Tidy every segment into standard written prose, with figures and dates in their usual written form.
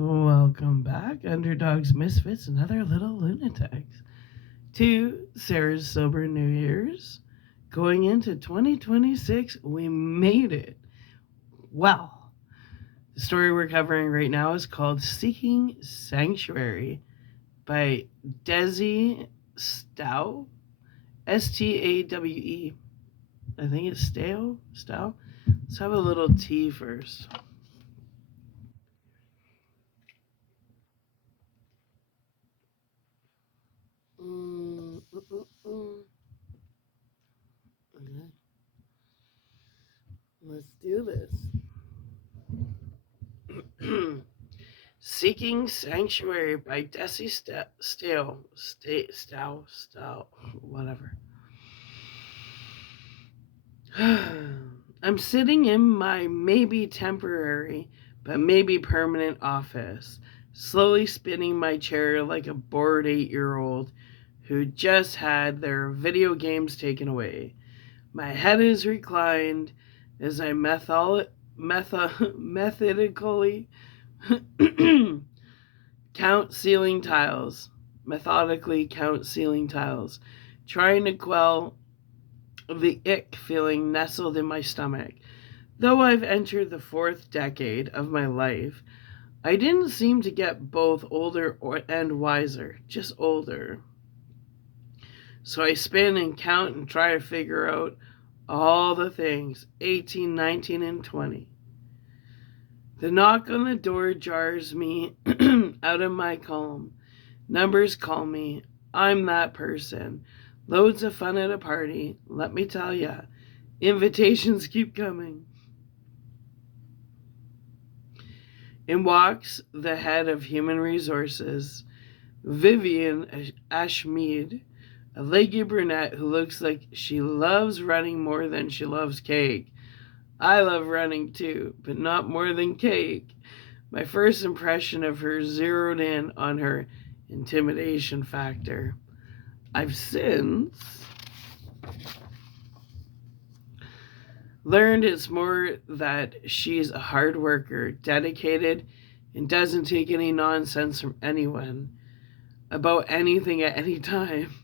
Welcome back, underdogs, misfits, and other little lunatics, to Sarah's Sober New Year's. Going into 2026, we made it. Well, the story we're covering right now is called Seeking Sanctuary by Desi Stowe. Stawe. I think it's Stowe. Stowe. Let's have a little tea first. Mm, mm, mm, mm. Okay. Let's do this. Seeking Sanctuary by Desi Stowe, whatever. I'm sitting in my maybe temporary, but maybe permanent office, slowly spinning my chair like a bored 8-year-old who just had their video games taken away. My head is reclined as I methodically count ceiling tiles, methodically count ceiling tiles, trying to quell the ick feeling nestled in my stomach. Though I've entered the fourth decade of my life, I didn't seem to get both older and wiser, just older. So I spin and count and try to figure out all the things 18, 19, and 20. The knock on the door jars me out of my calm. Numbers call me. I'm that person. Loads of fun at a party, let me tell ya. Invitations keep coming. In walks the head of human resources, Vivian Ashmead, a leggy brunette who looks like she loves running more than she loves cake. I love running too, but not more than cake. My first impression of her zeroed in on her intimidation factor. I've since learned it's more that she's a hard worker, dedicated, and doesn't take any nonsense from anyone about anything at any time.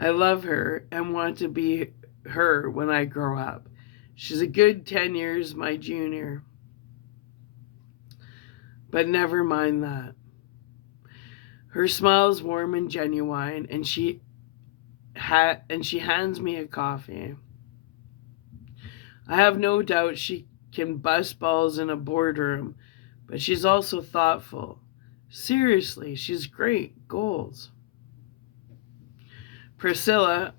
I love her and want to be her when I grow up. She's a good 10 years my junior. But never mind that. Her smile is warm and genuine, and she hands me a coffee. I have no doubt she can bust balls in a boardroom, but she's also thoughtful. Seriously, she's great. Goals. Priscilla,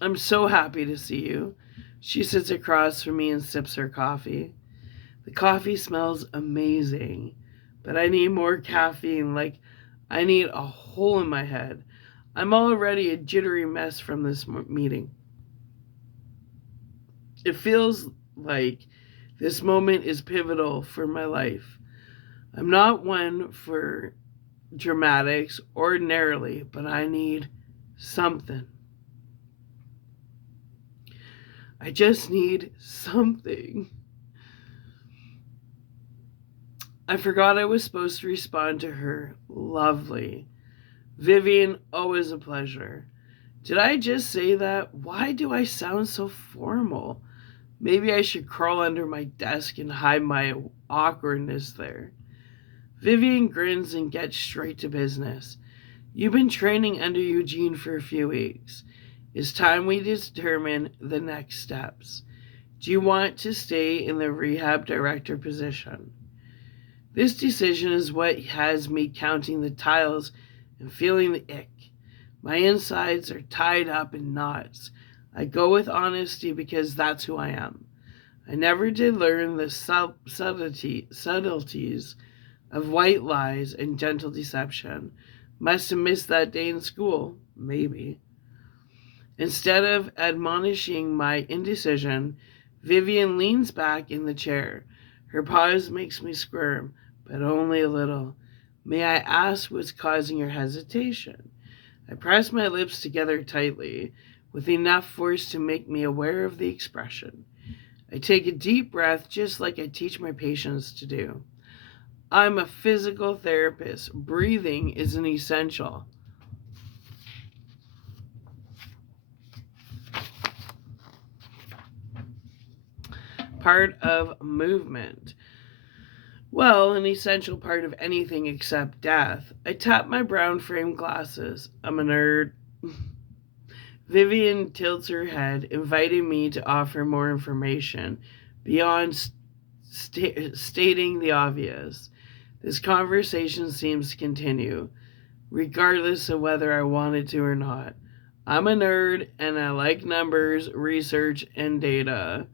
I'm so happy to see you. She sits across from me and sips her coffee. The coffee smells amazing, but I need more caffeine. Like, I need a hole in my head. I'm already a jittery mess from this meeting. It feels like this moment is pivotal for my life. I'm not one for dramatics ordinarily, but I need something. I just need something. I forgot I was supposed to respond to her. Lovely. Vivian, always a pleasure. Did I just say that? Why do I sound so formal? Maybe I should crawl under my desk and hide my awkwardness there. Vivian grins and gets straight to business. You've been training under Eugene for a few weeks. It's time we determine the next steps. Do you want to stay in the rehab director position? This decision is what has me counting the tiles and feeling the ick. My insides are tied up in knots. I go with honesty because that's who I am. I never did learn the subtleties of white lies and gentle deception. Must have missed that day in school, maybe. Instead of admonishing my indecision, Vivian leans back in the chair. Her pause makes me squirm, but only a little. May I ask what's causing your hesitation? I press my lips together tightly, with enough force to make me aware of the expression. I take a deep breath just like I teach my patients to do. I'm a physical therapist. Breathing is an essential part of movement. Well, an essential part of anything except death. I tap my brown frame glasses. I'm a nerd. Vivian tilts her head, inviting me to offer more information beyond stating the obvious. This conversation seems to continue, regardless of whether I wanted to or not. I'm a nerd and I like numbers, research, and data.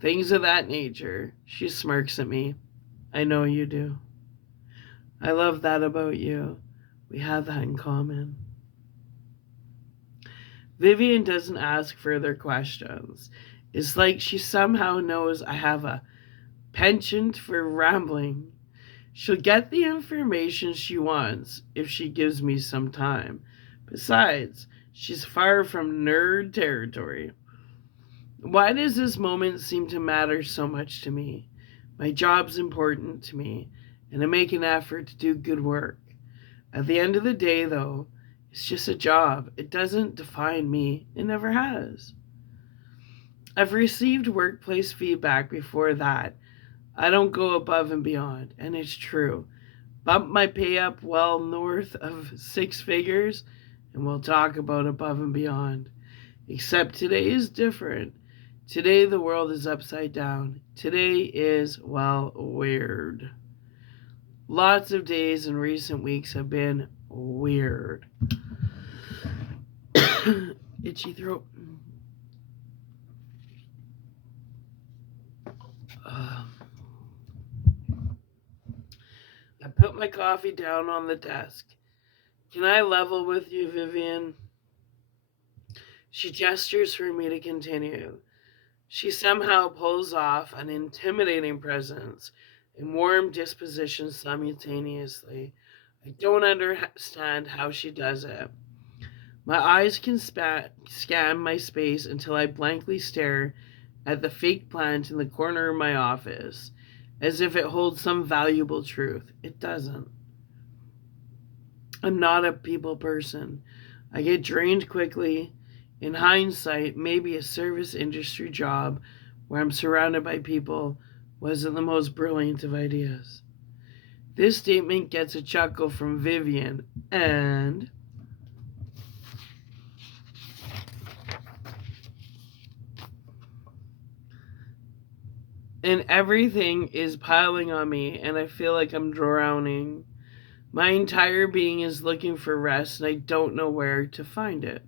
Things of that nature. She smirks at me. I know you do. I love that about you. We have that in common. Vivian doesn't ask further questions. It's like she somehow knows I have a penchant for rambling. She'll get the information she wants if she gives me some time. Besides, she's far from nerd territory. Why does this moment seem to matter so much to me? My job's important to me, and I make an effort to do good work. At the end of the day, though, it's just a job. It doesn't define me. It never has. I've received workplace feedback before that. I don't go above and beyond, and it's true. Bump my pay up well north of 6 figures, and we'll talk about above and beyond. Except today is different. Today the world is upside down. Today is, well, weird. Lots of days in recent weeks have been weird. Itchy throat. I put my coffee down on the desk. Can I level with you, Vivian? She gestures for me to continue. She somehow pulls off an intimidating presence and warm disposition simultaneously. I don't understand how she does it. My eyes can scan my space until I blankly stare at the fake plant in the corner of my office, as if it holds some valuable truth. It doesn't. I'm not a people person. I get drained quickly. In hindsight, maybe a service industry job where I'm surrounded by people wasn't the most brilliant of ideas. This statement gets a chuckle from Vivian, and everything is piling on me, and I feel like I'm drowning. My entire being is looking for rest, and I don't know where to find it.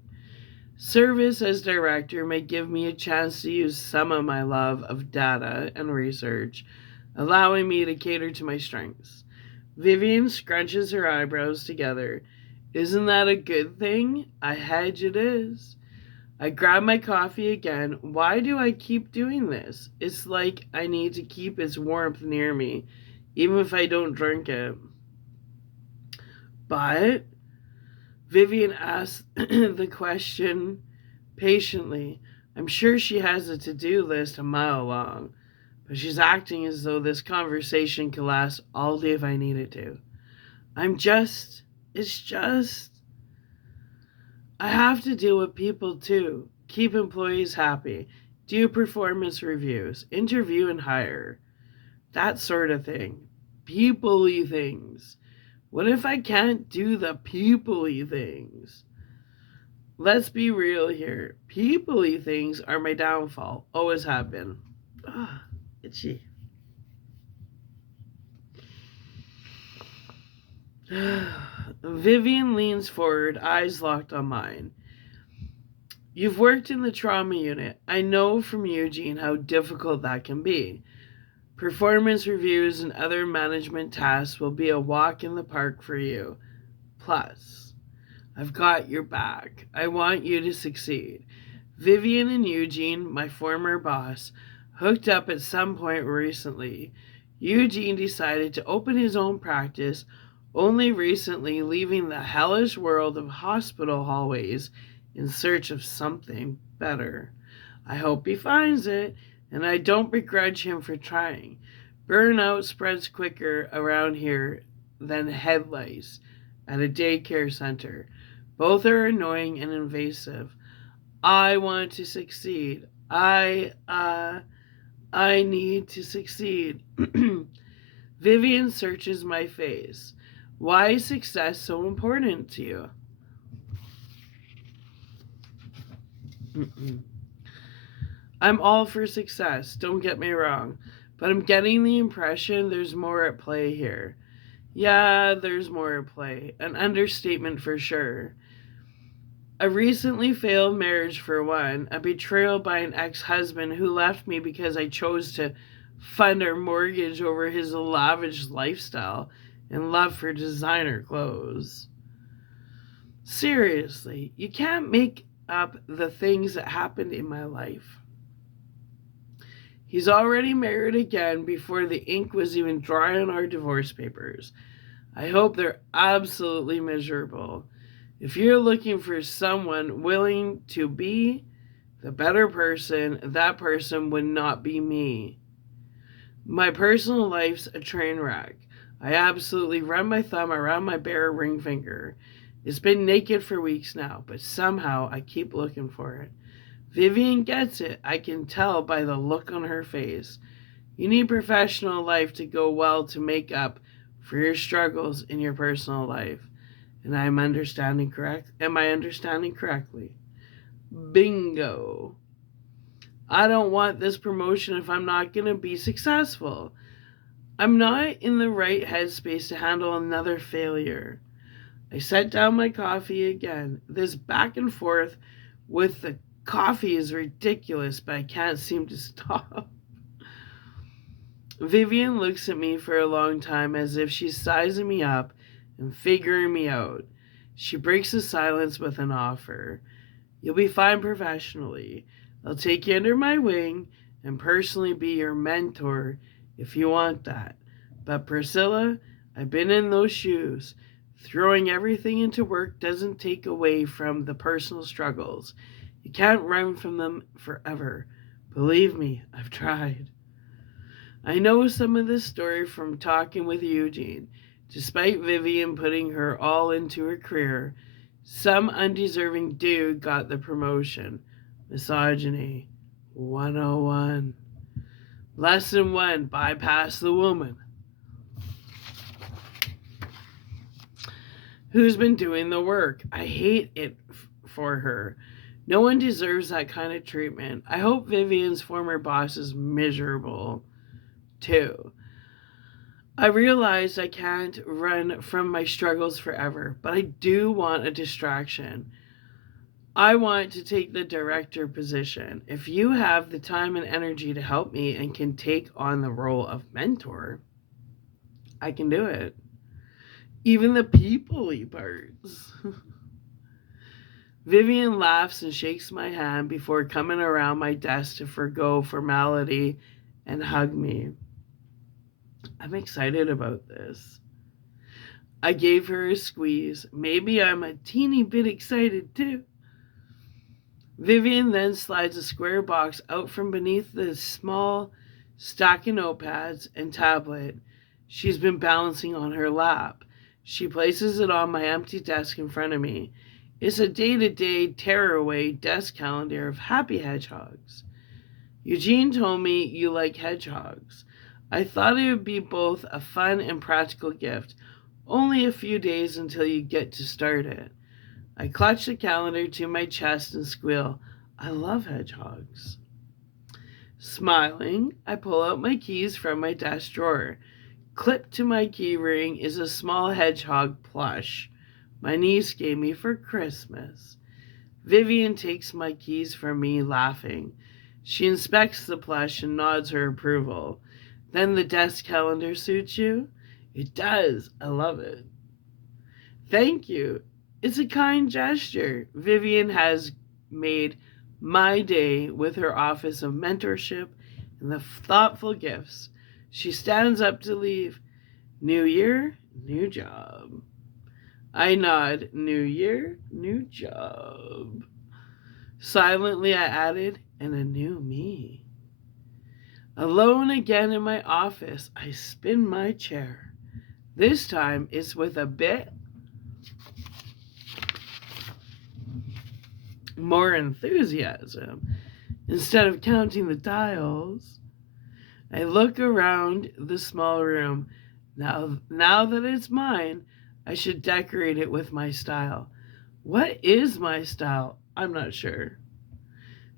Service as director may give me a chance to use some of my love of data and research, allowing me to cater to my strengths. Vivian scrunches her eyebrows together. Isn't that a good thing? I hedge it is. I grab my coffee again. Why do I keep doing this? It's like I need to keep its warmth near me, even if I don't drink it. But Vivian asks the question patiently. I'm sure she has a to-do list a mile long, but she's acting as though this conversation could last all day if I needed to. It's just, I have to deal with people too. Keep employees happy. Do performance reviews. Interview and hire. That sort of thing. People-y things. What if I can't do the people-y things? Let's be real here. People-y things are my downfall. Always have been. Itchy. Vivian leans forward, eyes locked on mine. You've worked in the trauma unit. I know from Eugene how difficult that can be. Performance reviews and other management tasks will be a walk in the park for you. Plus, I've got your back. I want you to succeed. Vivian and Eugene, my former boss, hooked up at some point recently. Eugene decided to open his own practice, only recently leaving the hellish world of hospital hallways in search of something better. I hope he finds it, and I don't begrudge him for trying. Burnout spreads quicker around here than head lice at a daycare center. Both are annoying and invasive. I want to succeed. I need to succeed. Vivian searches my face. Why is success so important to you? I'm all for success, don't get me wrong, but I'm getting the impression there's more at play here. Yeah, there's more at play. An understatement for sure. A recently failed marriage, for one, a betrayal by an ex husband who left me because I chose to fund our mortgage over his lavish lifestyle and love for designer clothes. Seriously, you can't make up the things that happened in my life. He's already married again before the ink was even dry on our divorce papers. I hope they're absolutely miserable. If you're looking for someone willing to be the better person, that person would not be me. My personal life's a train wreck. I absolutely run my thumb around my bare ring finger. It's been naked for weeks now, but somehow I keep looking for it. Vivian gets it. I can tell by the look on her face. You need professional life to go well to make up for your struggles in your personal life. And am I understanding correctly? Bingo. I don't want this promotion if I'm not going to be successful. I'm not in the right headspace to handle another failure. I set down my coffee again. This back and forth with the coffee is ridiculous, but I can't seem to stop. Vivian looks at me for a long time as if she's sizing me up and figuring me out. She breaks the silence with an offer. You'll be fine professionally. I'll take you under my wing and personally be your mentor if you want that. But Priscilla, I've been in those shoes. Throwing everything into work doesn't take away from the personal struggles. You can't run from them forever. Believe me, I've tried. I know some of this story from talking with Eugene. Despite Vivian putting her all into her career, some undeserving dude got the promotion. Misogyny 101. Lesson 1, bypass the woman. Who's been doing the work? I hate it for her. No one deserves that kind of treatment. I hope Vivian's former boss is miserable, too. I realize I can't run from my struggles forever, but I do want a distraction. I want to take the director position. If you have the time and energy to help me and can take on the role of mentor, I can do it. Even the people-y parts. Vivian laughs and shakes my hand before coming around my desk to forgo formality and hug me. I'm excited about this. I gave her a squeeze. Maybe I'm a teeny bit excited too. Vivian then slides a square box out from beneath the small stack of notepads and tablet she's been balancing on her lap. She places it on my empty desk in front of me. It's a day-to-day tearaway desk calendar of happy hedgehogs. Eugene told me you like hedgehogs. I thought it would be both a fun and practical gift. Only a few days until you get to start it. I clutch the calendar to my chest and squeal, I love hedgehogs. Smiling, I pull out my keys from my desk drawer. Clipped to my key ring is a small hedgehog plush my niece gave me for Christmas. Vivian takes my keys from me, laughing. She inspects the plush and nods her approval. Then the desk calendar suits you? It does. I love it. Thank you. It's a kind gesture. Vivian has made my day with her office of mentorship and the thoughtful gifts. She stands up to leave. New year, new job. I nod. New year, new job. Silently I added, and a new me. Alone again in my office, I spin my chair. This time it's with a bit more enthusiasm. Instead of counting the dials, I look around the small room. Now that it's mine, I should decorate it with my style. What is my style? I'm not sure.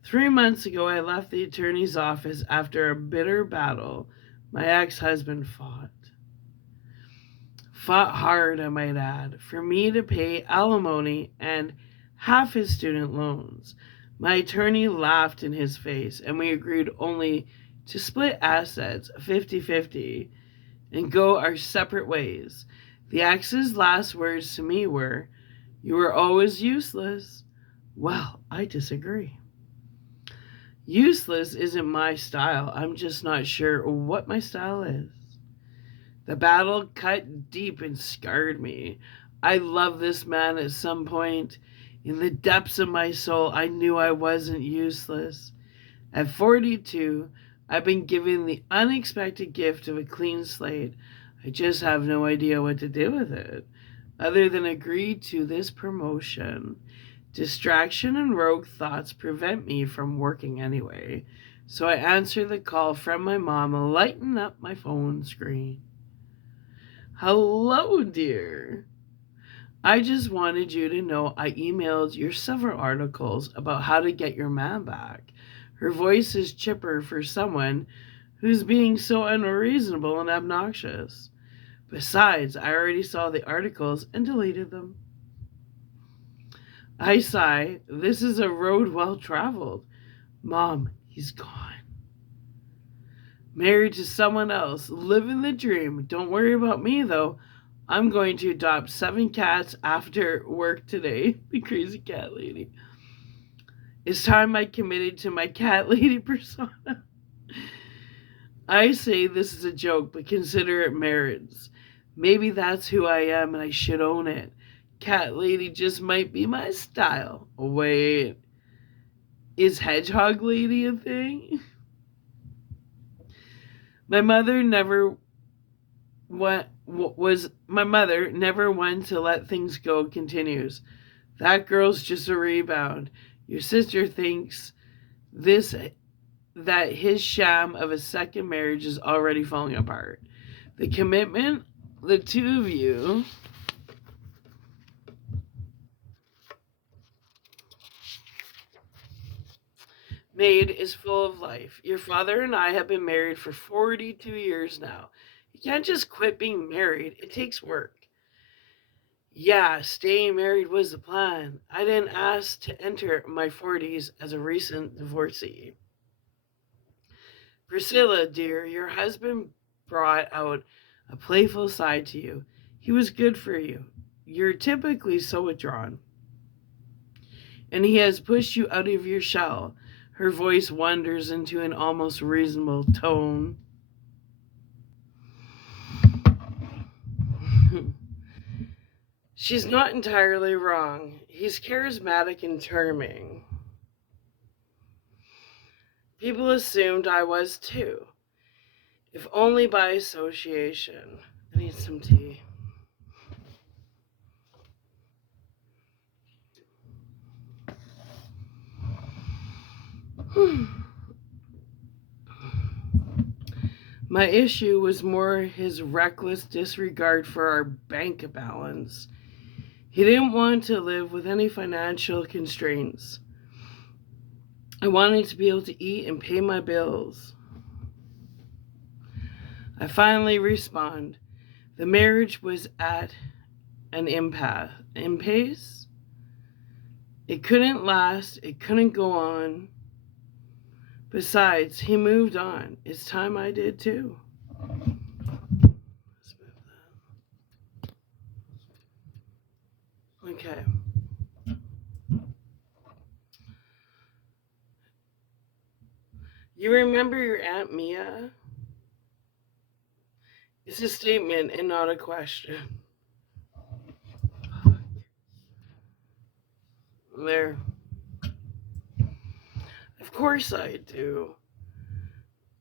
3 months ago, I left the attorney's office after a bitter battle my ex husband fought. Fought hard, I might add, for me to pay alimony and half his student loans. My attorney laughed in his face, and we agreed only to split assets 50-50 and go our separate ways. The ex's last words to me were, "You were always useless." Well, I disagree. Useless isn't my style. I'm just not sure what my style is. The battle cut deep and scarred me. I loved this man at some point. In the depths of my soul, I knew I wasn't useless. At 42, I've been given the unexpected gift of a clean slate. I just have no idea what to do with it, other than agree to this promotion. Distraction and rogue thoughts prevent me from working anyway, so I answer the call from my mom and lighten up my phone screen. Hello, dear. I just wanted you to know I emailed your several articles about how to get your man back. Her voice is chipper for someone who's being so unreasonable and obnoxious. Besides, I already saw the articles and deleted them. I sigh. This is a road well traveled. Mom, he's gone. Married to someone else, living the dream. Don't worry about me, though. I'm going to adopt 7 cats after work today. The crazy cat lady. It's time I committed to my cat lady persona. I say this is a joke, but consider it merits. Maybe that's who I am and I should own it. Cat lady just might be my style. Wait, is hedgehog lady a thing? My mother never was my mother never one to let things go continues. That girl's just a rebound. Your sister thinks this that his sham of a second marriage is already falling apart. The commitment the two of you made is full of life. Your father and I have been married for 42 years now. You can't just quit being married. It takes work. Yeah, staying married was the plan. I didn't ask to enter my 40s as a recent divorcee. Priscilla, dear, your husband brought out a playful side to you. He was good for you. You're typically so withdrawn. And he has pushed you out of your shell. Her voice wanders into an almost reasonable tone. She's not entirely wrong. He's charismatic and charming. People assumed I was too, if only by association. I need some tea. My issue was more his reckless disregard for our bank balance. He didn't want to live with any financial constraints. I wanted to be able to eat and pay my bills. I finally respond. The marriage was at an impasse. It couldn't last. It couldn't go on. Besides, he moved on. It's time I did too. Okay. You remember your Aunt Mia? It's a statement and not a question. There. Of course I do.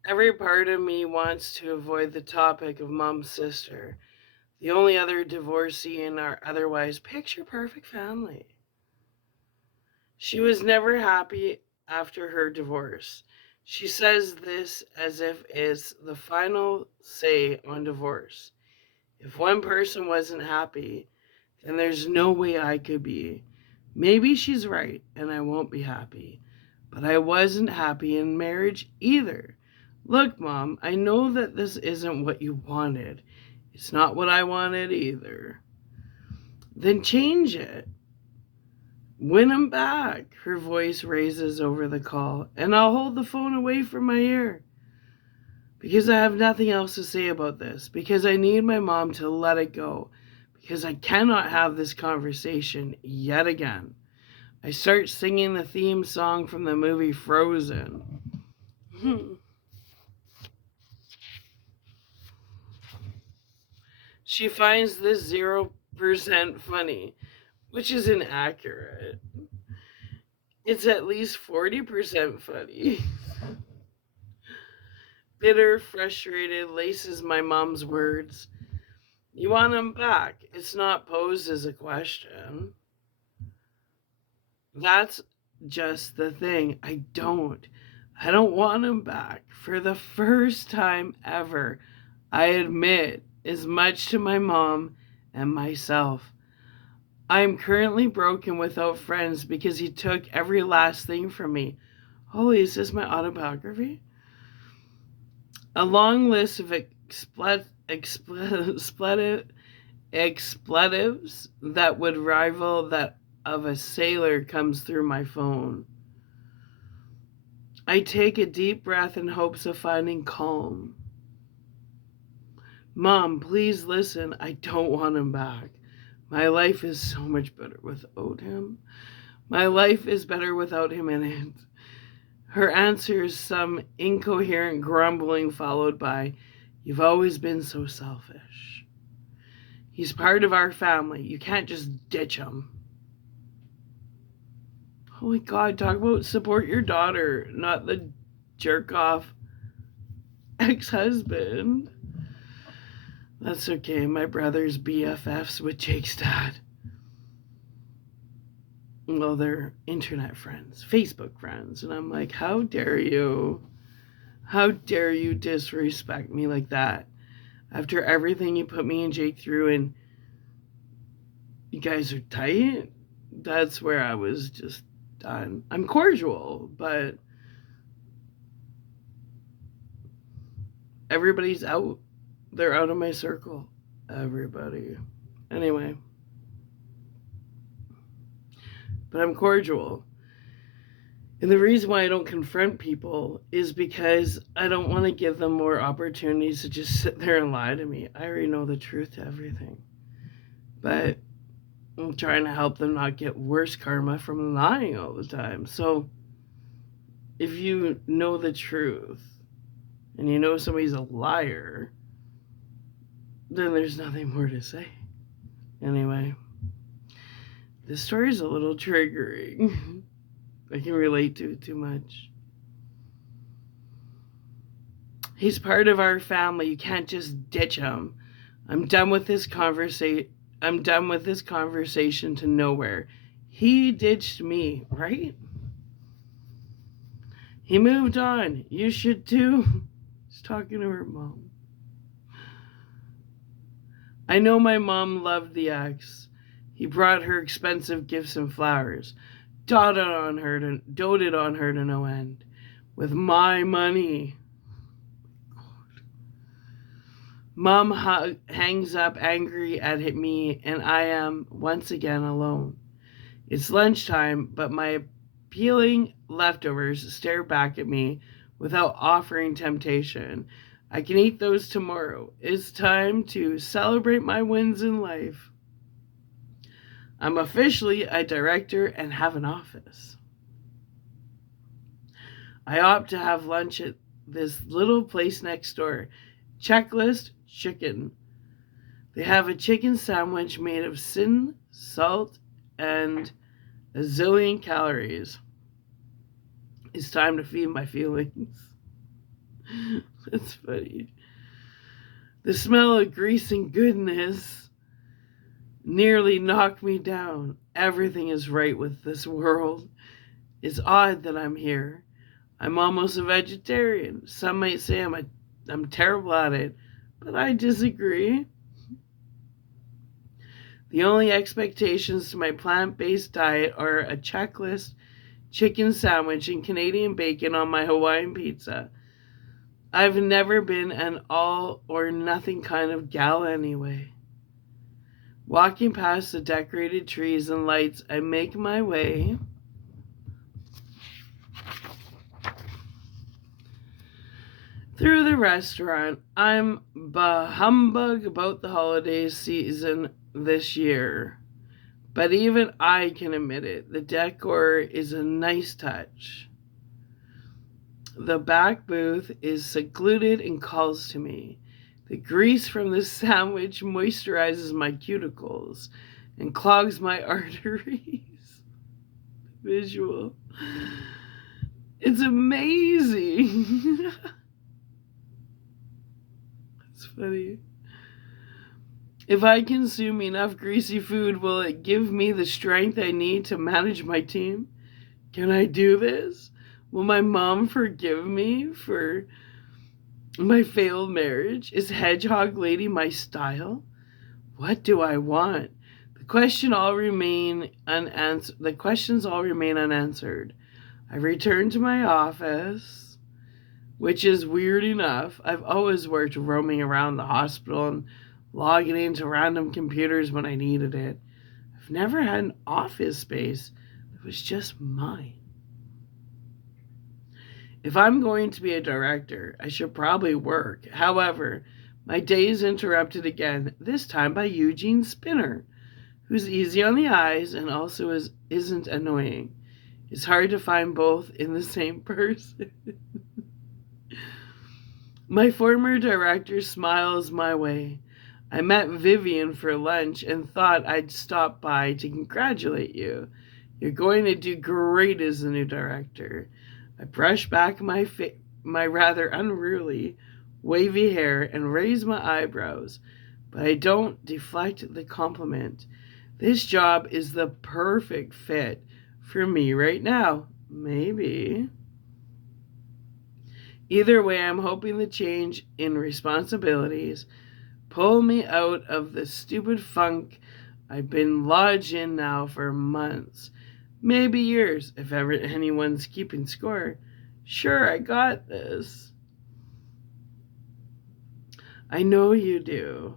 Every part of me wants to avoid the topic of mom's sister, the only other divorcee in our otherwise picture perfect family. She was never happy after her divorce. She says this as if it's the final say on divorce. If one person wasn't happy, then there's no way I could be. Maybe she's right and I won't be happy. But I wasn't happy in marriage either. Look, Mom, I know that this isn't what you wanted. It's not what I wanted either. Then change it. Win him back. Her voice raises over the call, and I'll hold the phone away from my ear. Because I have nothing else to say about this. Because I need my mom to let it go. Because I cannot have this conversation yet again. I start singing the theme song from the movie Frozen. She finds this 0% funny, which is inaccurate. It's at least 40% funny. Bitter, frustrated, laces my mom's words. You want him back. It's not posed as a question. That's just the thing. I don't want him back. For the first time ever, I admit as much to my mom and myself. I am currently broken without friends because he took every last thing from me. Holy, is this my autobiography? A long list of expletives that would rival that of a sailor comes through my phone. I take a deep breath in hopes of finding calm. Mom, please listen. I don't want him back. My life is so much better without him. My life is better without him in it. Her answer is some incoherent grumbling followed by, you've always been so selfish. He's part of our family. You can't just ditch him. Oh my God, talk about support your daughter, not the jerk off ex-husband. That's okay, my brother's BFFs with Jake's dad. Well, they're internet friends, Facebook friends. And I'm like, how dare you? How dare you disrespect me like that? After everything you put me and Jake through and you guys are tight? That's where I was just done. I'm cordial, but everybody's out. They're out of my circle. Everybody. Anyway. But I'm cordial. And the reason why I don't confront people is because I don't want to give them more opportunities to just sit there and lie to me. I already know the truth to everything. But I'm trying to help them not get worse karma from lying all the time. So if you know the truth and you know somebody's a liar, then there's nothing more to say. Anyway, this story is a little triggering. I can relate to it too much. He's part of our family. You can't just ditch him. I'm done with this conversation to nowhere. He ditched me, right? He moved on. You should too. He's talking to her mom. I know my mom loved the ex. He brought her expensive gifts and flowers. Doted on her to no end. With my money. Mom hangs up angry at me, and I am once again alone. It's lunchtime, but my peeling leftovers stare back at me without offering temptation. I can eat those tomorrow. It's time to celebrate my wins in life. I'm officially a director and have an office. I opt to have lunch at this little place next door. Checklist chicken. They have a chicken sandwich made of sin, salt, and a zillion calories. It's time to feed my feelings. That's funny. The smell of grease and goodness nearly knocked me down. Everything is right with this world. It's odd that I'm here. I'm almost a vegetarian. Some might say I'm terrible at it, but I disagree. The only expectations to my plant-based diet are a checklist, chicken sandwich, and Canadian bacon on my Hawaiian pizza. I've never been an all or nothing kind of gal anyway. Walking past the decorated trees and lights, I make my way through the restaurant. I'm humbug about the holiday season this year, but even I can admit it. The decor is a nice touch. The back booth is secluded and calls to me. The grease from the sandwich moisturizes my cuticles and clogs my arteries. Visual. It's amazing. It's funny. If I consume enough greasy food, will it give me the strength I need to manage my team? Can I do this? Will my mom forgive me for my failed marriage? Is Hedgehog Lady my style? What do I want? The questions all remain unanswered. I return to my office, which is weird enough. I've always worked roaming around the hospital and logging into random computers when I needed it. I've never had an office space that was just mine. If I'm going to be a director, I should probably work. However, my day is interrupted again, this time by Eugene Spinner, who's easy on the eyes and also isn't annoying. It's hard to find both in the same person. My former director smiles my way. I met Vivian for lunch and thought I'd stop by to congratulate you. You're going to do great as the new director. I brush back my rather unruly, wavy hair and raise my eyebrows, but I don't deflect the compliment. This job is the perfect fit for me right now. Maybe. Either way, I'm hoping the change in responsibilities pull me out of the stupid funk I've been lodged in now for months. Maybe years, if ever anyone's keeping score. Sure, I got this. I know you do.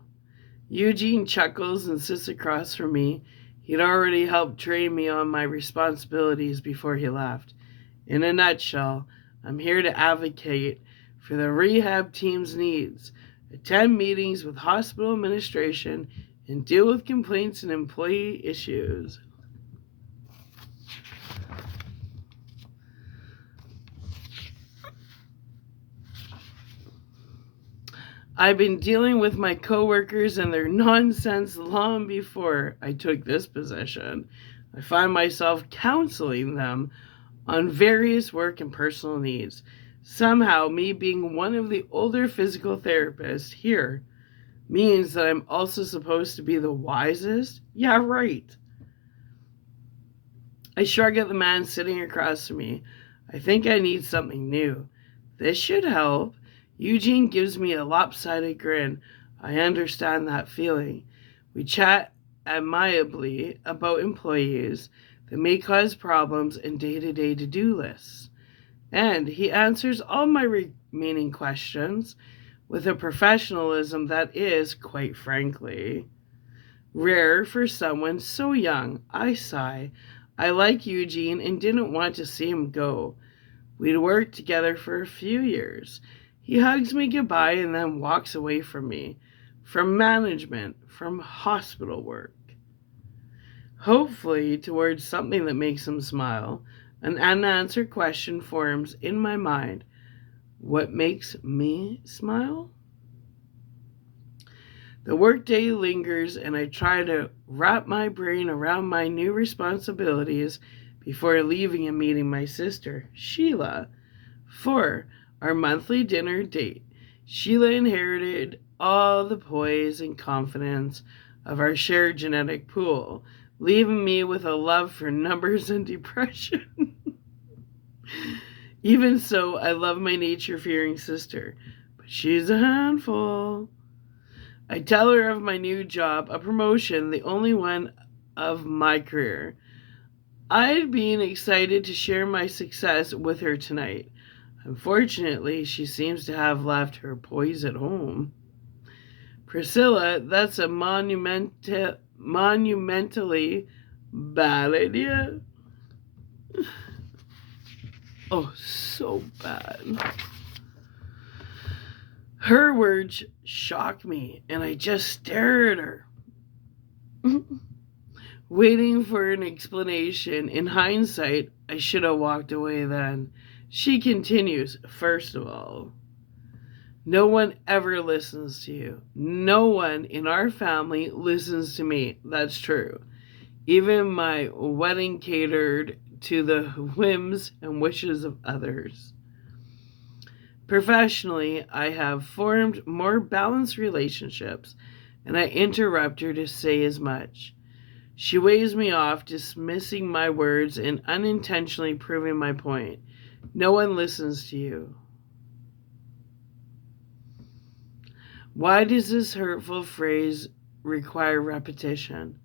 Eugene chuckles and sits across from me. He'd already helped train me on my responsibilities before he left. In a nutshell, I'm here to advocate for the rehab team's needs, attend meetings with hospital administration, and deal with complaints and employee issues. I've been dealing with my coworkers and their nonsense long before I took this position. I find myself counseling them on various work and personal needs. Somehow, me being one of the older physical therapists here means that I'm also supposed to be the wisest? Yeah, right. I shrug at the man sitting across from me. I think I need something new. This should help. Eugene gives me a lopsided grin. I understand that feeling. We chat amiably about employees that may cause problems and day-to-day to-do lists. And he answers all my remaining questions with a professionalism that is, quite frankly, rare for someone so young. I sigh. I like Eugene and didn't want to see him go. We'd worked together for a few years. He hugs me goodbye and then walks away from me, from management, from hospital work. Hopefully towards something that makes him smile. An unanswered question forms in my mind. What makes me smile? The workday lingers and I try to wrap my brain around my new responsibilities before leaving and meeting my sister, Sheila, for our monthly dinner date. Sheila inherited all the poise and confidence of our shared genetic pool, leaving me with a love for numbers and depression. Even so, I love my nature fearing sister, but she's a handful. I tell her of my new job, a promotion, the only one of my career. I'd been excited to share my success with her tonight. Unfortunately, she seems to have left her poise at home. Priscilla, that's a monumentally bad idea. Oh, so bad. Her words shocked me, and I just stared at her, waiting for an explanation. In hindsight, I should have walked away then. She continues, first of all, no one ever listens to you. No one in our family listens to me. That's true. Even my wedding catered to the whims and wishes of others. Professionally, I have formed more balanced relationships, and I interrupt her to say as much. She waves me off, dismissing my words and unintentionally proving my point. No one listens to you. Why does this hurtful phrase require repetition?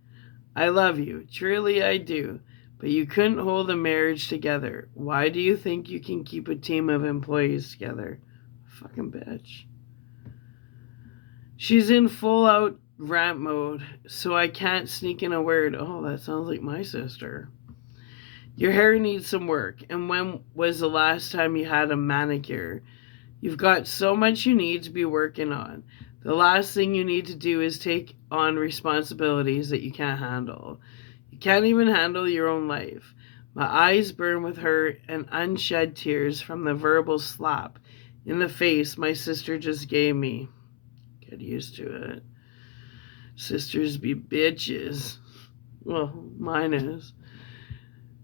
I love you, truly I do, but you couldn't hold a marriage together. Why do you think you can keep a team of employees together? Fucking bitch. She's in full out rant mode, so I can't sneak in a word. Oh, that sounds like my sister. Your hair needs some work, and when was the last time you had a manicure? You've got so much you need to be working on. The last thing you need to do is take on responsibilities that you can't handle. You can't even handle your own life. My eyes burn with hurt and unshed tears from the verbal slap in the face my sister just gave me. Get used to it. Sisters be bitches. Well, mine is.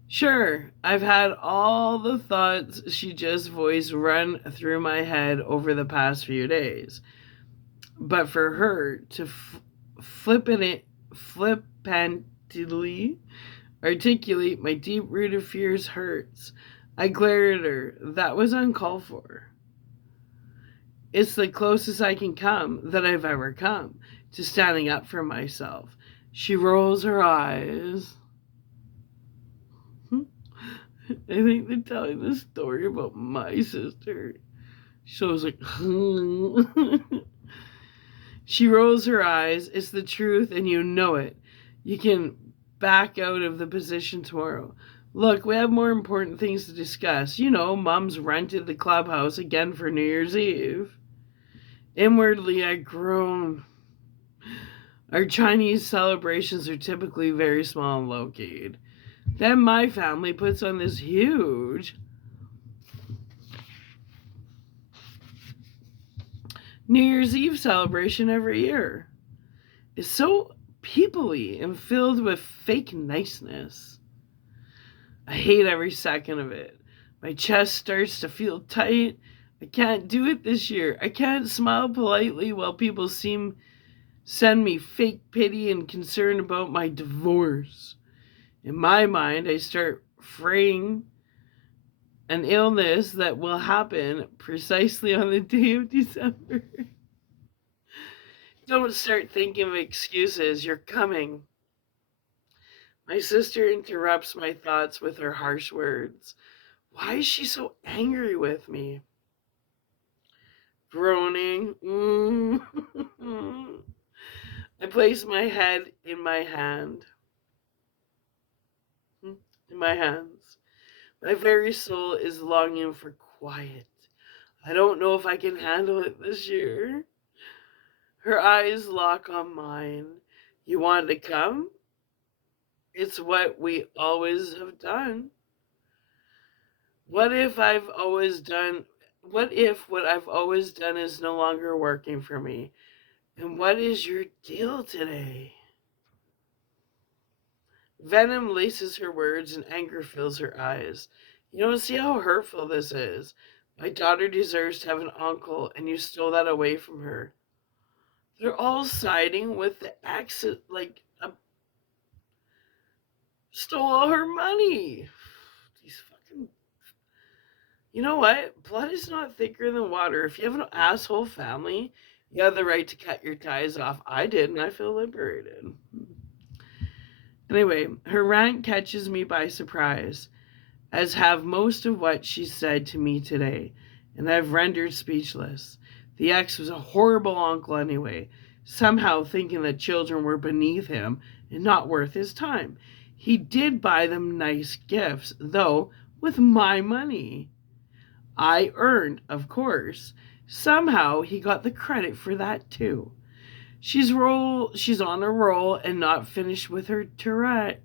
Sure, I've had all the thoughts she just voiced run through my head over the past few days. But for her to flippantly articulate my deep-rooted fears hurts. I glared at her. That was uncalled for. It's the closest I can come that I've ever come to standing up for myself. She rolls her eyes. I think they're telling the story about my sister. So I was like, She rolls her eyes. It's the truth, and you know it. You can back out of the position tomorrow. Look, we have more important things to discuss. You know, Mom's rented the clubhouse again for New Year's Eve. Inwardly, I groan. Our Chinese celebrations are typically very small and low-keyed. Then my family puts on this huge New Year's Eve celebration every year. It's so people-y and filled with fake niceness. I hate every second of it. My chest starts to feel tight. I can't do it this year. I can't smile politely while people send me fake pity and concern about my divorce. In my mind, I start fraying an illness that will happen precisely on the day of December. Don't start thinking of excuses. You're coming. My sister interrupts my thoughts with her harsh words. Why is she so angry with me? Groaning. I place my head in my hand. In my hands. My very soul is longing for quiet. I don't know if I can handle it this year. Her eyes lock on mine. You want to come? It's what we always have done. What if what I've always done is no longer working for me? And what is your deal today? Venom laces her words and anger fills her eyes. You don't see how hurtful this is. My daughter deserves to have an uncle, and you stole that away from her. They're all siding with the ex, stole all her money. These fucking. You know what? Blood is not thicker than water. If you have an asshole family, you have the right to cut your ties off. I did, and I feel liberated. Anyway, her rant catches me by surprise, as have most of what she said to me today, and I've rendered speechless. The ex was a horrible uncle anyway, somehow thinking that children were beneath him and not worth his time. He did buy them nice gifts, though, with my money. I earned, of course. Somehow he got the credit for that too. She's on a roll and not finished with her tirade.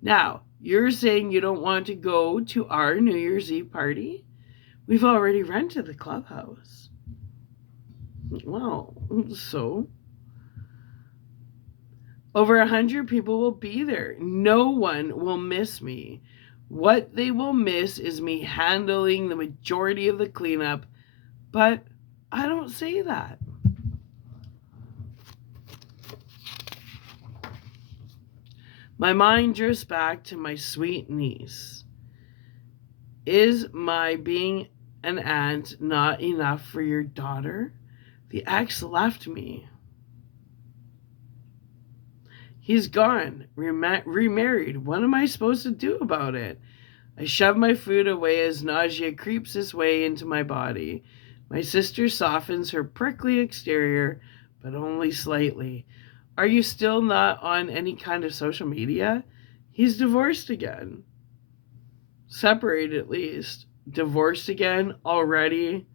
Now, you're saying you don't want to go to our New Year's Eve party? We've already rented the clubhouse. Well, so over 100 people will be there. No one will miss me. What they will miss is me handling the majority of the cleanup, but I don't say that. My mind drifts back to my sweet niece. Is my being an aunt not enough for your daughter? The ex left me. He's gone, remarried. What am I supposed to do about it? I shove my food away as nausea creeps its way into my body. My sister softens her prickly exterior, but only slightly. Are you still not on any kind of social media? He's divorced again. Separated at least. Divorced again already?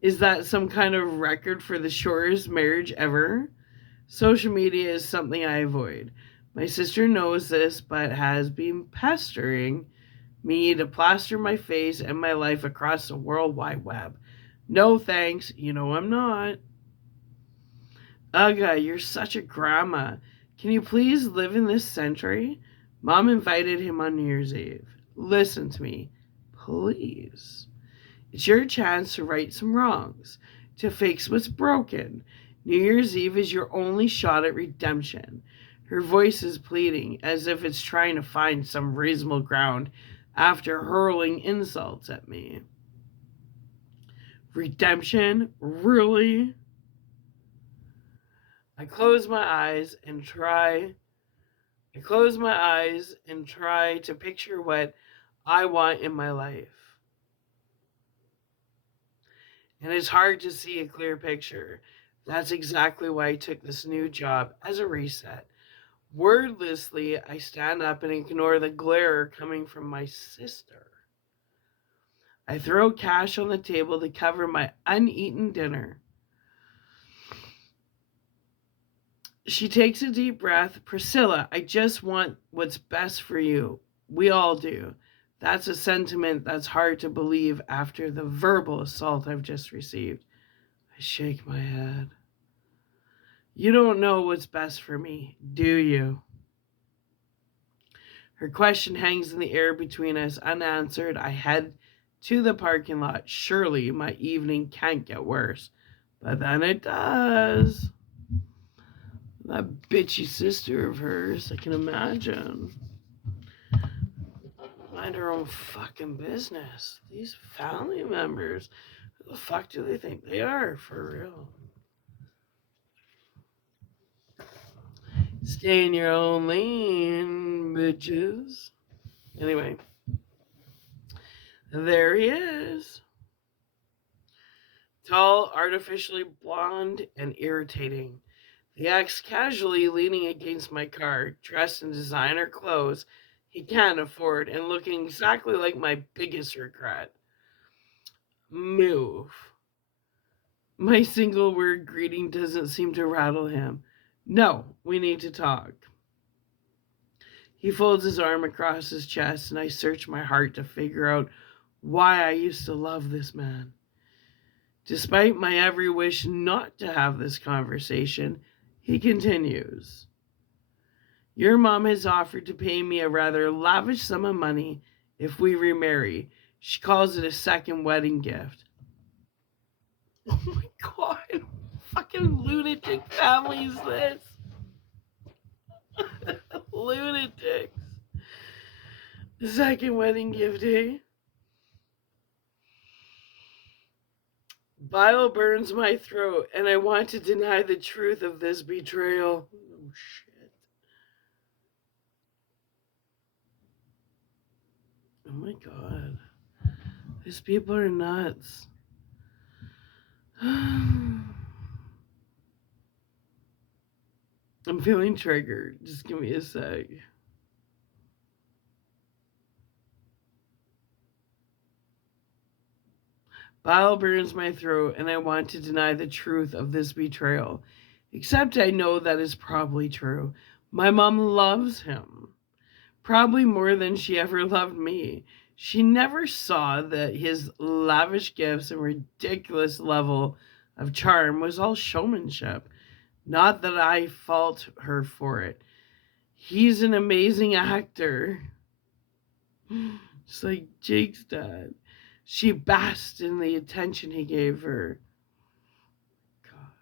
Is that some kind of record for the shortest marriage ever? Social media is something I avoid. My sister knows this, but has been pestering me to plaster my face and my life across the World Wide Web. No thanks, you know I'm not. Ugga, you're such a grandma. Can you please live in this century? Mom invited him on New Year's Eve. Listen to me, please. It's your chance to right some wrongs, to fix what's broken. New Year's Eve is your only shot at redemption. Her voice is pleading, as if it's trying to find some reasonable ground after hurling insults at me. Redemption? Really? I close my eyes and try to picture what I want in my life. And it's hard to see a clear picture. That's exactly why I took this new job as a reset. Wordlessly, I stand up and ignore the glare coming from my sister. I throw cash on the table to cover my uneaten dinner. She takes a deep breath. Priscilla, I just want what's best for you. We all do. That's a sentiment that's hard to believe after the verbal assault I've just received. I shake my head. You don't know what's best for me, do you? Her question hangs in the air between us, unanswered. I head to the parking lot. Surely my evening can't get worse. But then it does. That bitchy sister of hers, I can imagine. Mind her own fucking business. These family members, who the fuck do they think they are, for real? Stay in your own lane, bitches. Anyway, there he is. Tall, artificially blonde, and irritating. The ex casually leaning against my car, dressed in designer clothes he can't afford and looking exactly like my biggest regret. Move. My single word greeting doesn't seem to rattle him. No, we need to talk. He folds his arm across his chest, and I search my heart to figure out why I used to love this man. Despite my every wish not to have this conversation, he continues. Your mom has offered to pay me a rather lavish sum of money if we remarry. She calls it a second wedding gift. Oh my god. Fucking lunatic family is this? Lunatics. Second wedding gift, eh? Bile burns my throat, and I want to deny the truth of this betrayal. Oh, shit. Oh my god. These people are nuts. I'm feeling triggered. Just give me a sec. Bile burns my throat, and I want to deny the truth of this betrayal. Except I know that is probably true. My mom loves him. Probably more than she ever loved me. She never saw that his lavish gifts and ridiculous level of charm was all showmanship. Not that I fault her for it. He's an amazing actor. Just like Jake's dad. She basked in the attention he gave her. God.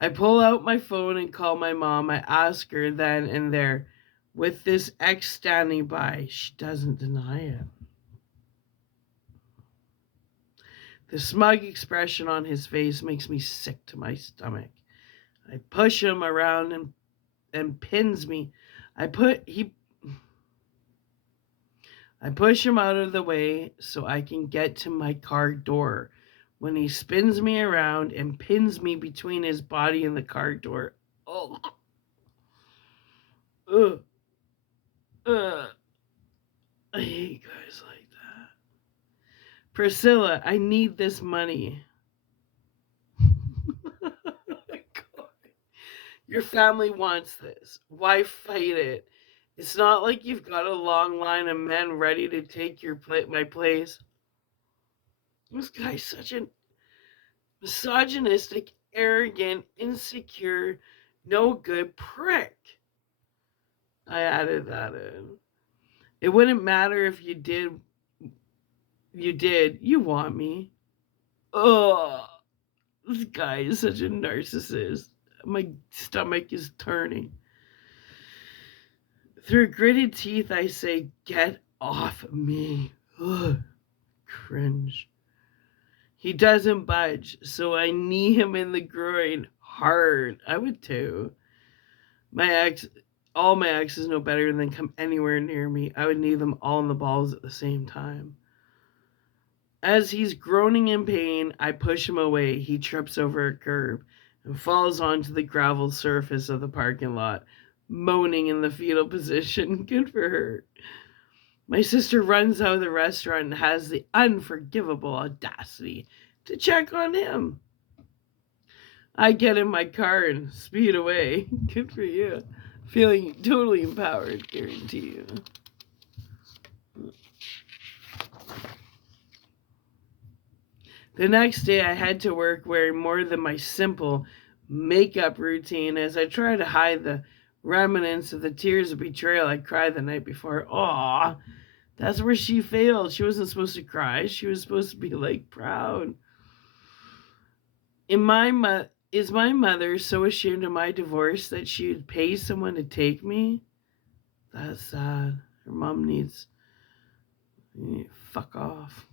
I pull out my phone and call my mom. I ask her then and there, with this ex standing by. She doesn't deny it. The smug expression on his face makes me sick to my stomach. I push him around and pins me. I push him out of the way so I can get to my car door. When he spins me around and pins me between his body and the car door. Oh. Ugh. Ugh. I hate guys like that. Priscilla, I need this money. Your family wants this. Why fight it? It's not like you've got a long line of men ready to take my place. This guy's such a misogynistic, arrogant, insecure, no good prick. I added that in. It wouldn't matter if you did. You want me. Ugh. This guy is such a narcissist. My stomach is turning. Through gritted teeth, I say, get off me. Ugh. Cringe. He doesn't budge, so I knee him in the groin hard. I would too. All my exes know better than come anywhere near me. I would knee them all in the balls at the same time. As he's groaning in pain, I push him away. He trips over a curb and falls onto the gravel surface of the parking lot, moaning in the fetal position. Good for her. My sister runs out of the restaurant and has the unforgivable audacity to check on him. I get in my car and speed away. Good for you. Feeling totally empowered, guarantee you. The next day, I head to work wearing more than my simple makeup routine as I try to hide the remnants of the tears of betrayal I cried the night before. Aw, that's where she failed. She wasn't supposed to cry. She was supposed to be like proud. Is my mother so ashamed of my divorce that she would pay someone to take me? That's sad. Her mom needs fuck off.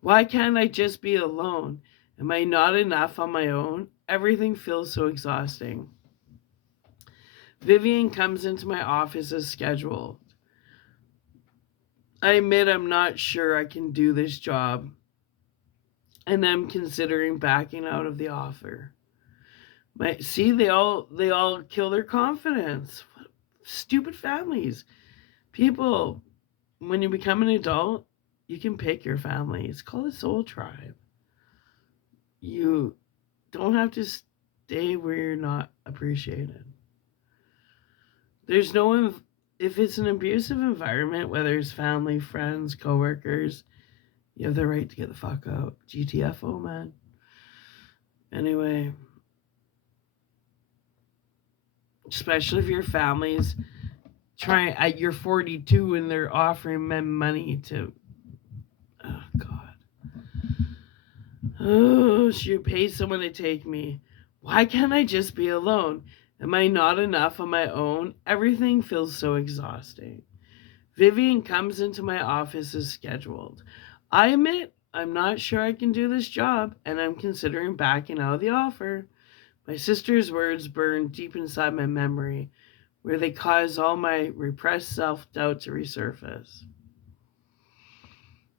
Why can't I just be alone? Am I not enough on my own? Everything feels so exhausting. Vivian comes into my office as scheduled. I admit I'm not sure I can do this job, and I'm considering backing out of the offer. They all kill their confidence. What stupid families. People, when you become an adult, you can pick your family. It's called a soul tribe. You don't have to stay where you're not appreciated. There's no one, if it's an abusive environment, whether it's family, friends, coworkers, you have the right to get the fuck out. GTFO, man. Anyway, especially if your family's trying, you're 42 and they're offering men money to Oh, should pay someone to take me. Why can't I just be alone? Am I not enough on my own? Everything feels so exhausting. Vivian comes into my office as scheduled. I admit I'm not sure I can do this job, and I'm considering backing out of the offer. My sister's words burn deep inside my memory, where they cause all my repressed self doubt to resurface.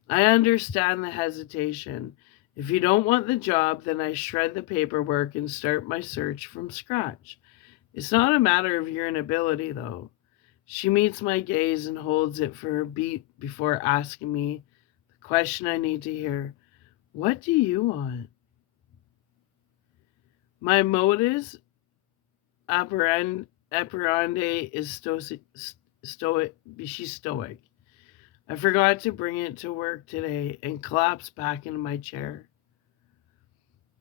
I understand the hesitation. If you don't want the job, then I shred the paperwork and start my search from scratch. It's not a matter of your inability, though. She meets my gaze and holds it for a beat before asking me the question I need to hear. What do you want? My modus operandi is stoic. She's stoic. I forgot to bring it to work today and collapsed back into my chair,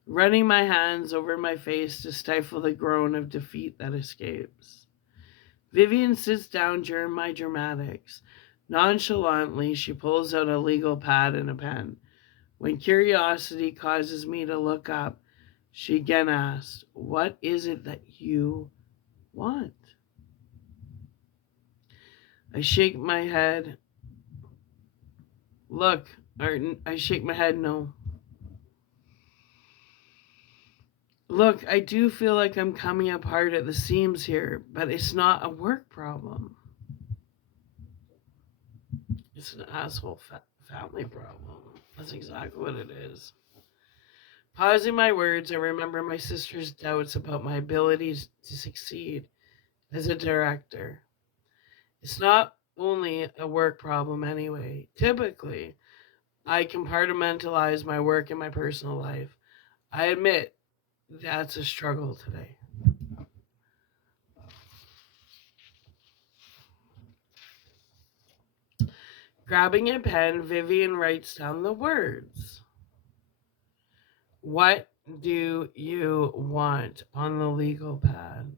running my hands over my face to stifle the groan of defeat that escapes. Vivian sits down during my dramatics. Nonchalantly, she pulls out a legal pad and a pen. When curiosity causes me to look up, she again asks, "What is it that you want?" I shake my head. Look, or I shake my head no. Look, I do feel like I'm coming apart at the seams here, but it's not a work problem. It's an asshole family problem. That's exactly what it is. Pausing my words, I remember my sister's doubts about my abilities to succeed as a director. It's not only a work problem anyway. Typically, I compartmentalize my work and my personal life. I admit that's a struggle today. Grabbing a pen, Vivian writes down the words. What do you want on the legal pad?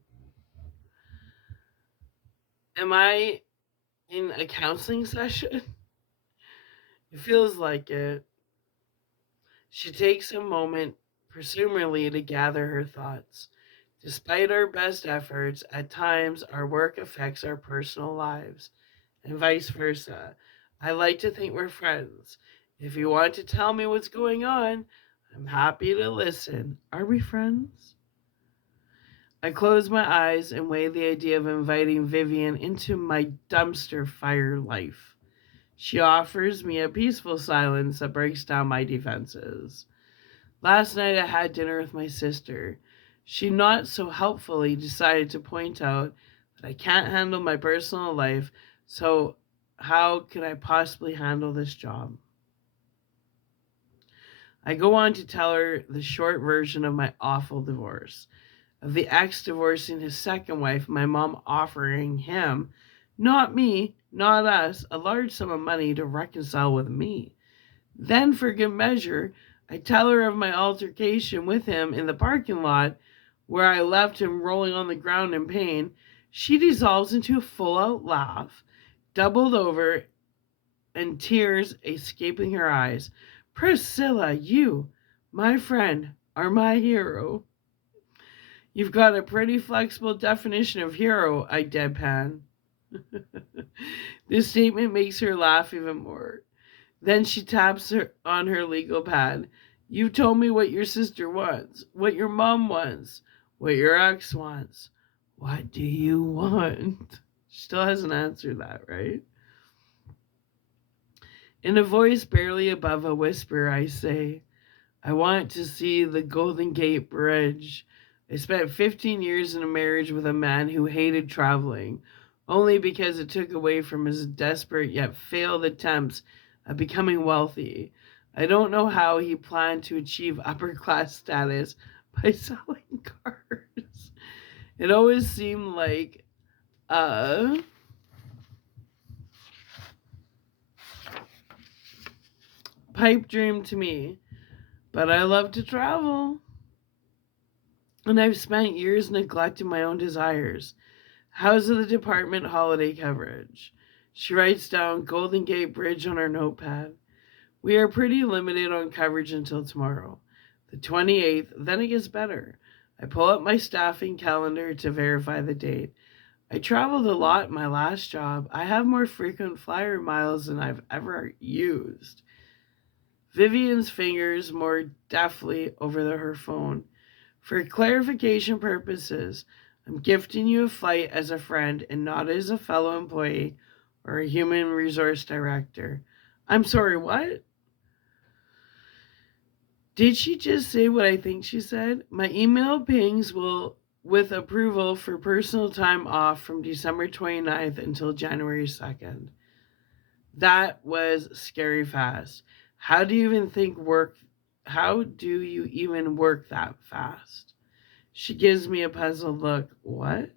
Am I in a counseling session? It feels like it. She takes a moment, presumably, to gather her thoughts. Despite our best efforts, at times our work affects our personal lives, and vice versa. I like to think we're friends. If you want to tell me what's going on, I'm happy to listen. Are we friends? I close my eyes and weigh the idea of inviting Vivian into my dumpster fire life. She offers me a peaceful silence that breaks down my defenses. Last night I had dinner with my sister. She not so helpfully decided to point out that I can't handle my personal life, so how could I possibly handle this job? I go on to tell her the short version of my awful divorce, of the ex divorcing his second wife, my mom offering him, not me, not us, a large sum of money to reconcile with me. Then, for good measure, I tell her of my altercation with him in the parking lot where I left him rolling on the ground in pain. She dissolves into a full out laugh, doubled over, and tears escaping her eyes. Priscilla, you, my friend, are my hero. You've got a pretty flexible definition of hero, I deadpan. This statement makes her laugh even more. Then she taps on her legal pad. You told me what your sister wants, what your mom wants, what your ex wants. What do you want? She still hasn't answered that, right? In a voice barely above a whisper, I say, I want to see the Golden Gate Bridge. I spent 15 years in a marriage with a man who hated traveling, only because it took away from his desperate yet failed attempts at becoming wealthy. I don't know how he planned to achieve upper class status by selling cars. It always seemed like a pipe dream to me, but I love to travel. And I've spent years neglecting my own desires. How's the department holiday coverage? She writes down Golden Gate Bridge on her notepad. We are pretty limited on coverage until tomorrow. The 28th, then it gets better. I pull up my staffing calendar to verify the date. I traveled a lot in my last job. I have more frequent flyer miles than I've ever used. Vivian's fingers more deftly over her phone. For clarification purposes, I'm gifting you a flight as a friend and not as a fellow employee or a human resource director. I'm sorry, what? Did she just say what I think she said? My email pings will with approval for personal time off from December 29th until January 2nd. That was scary fast. How do you even think work how do you even work that fast? She gives me a puzzled look. What?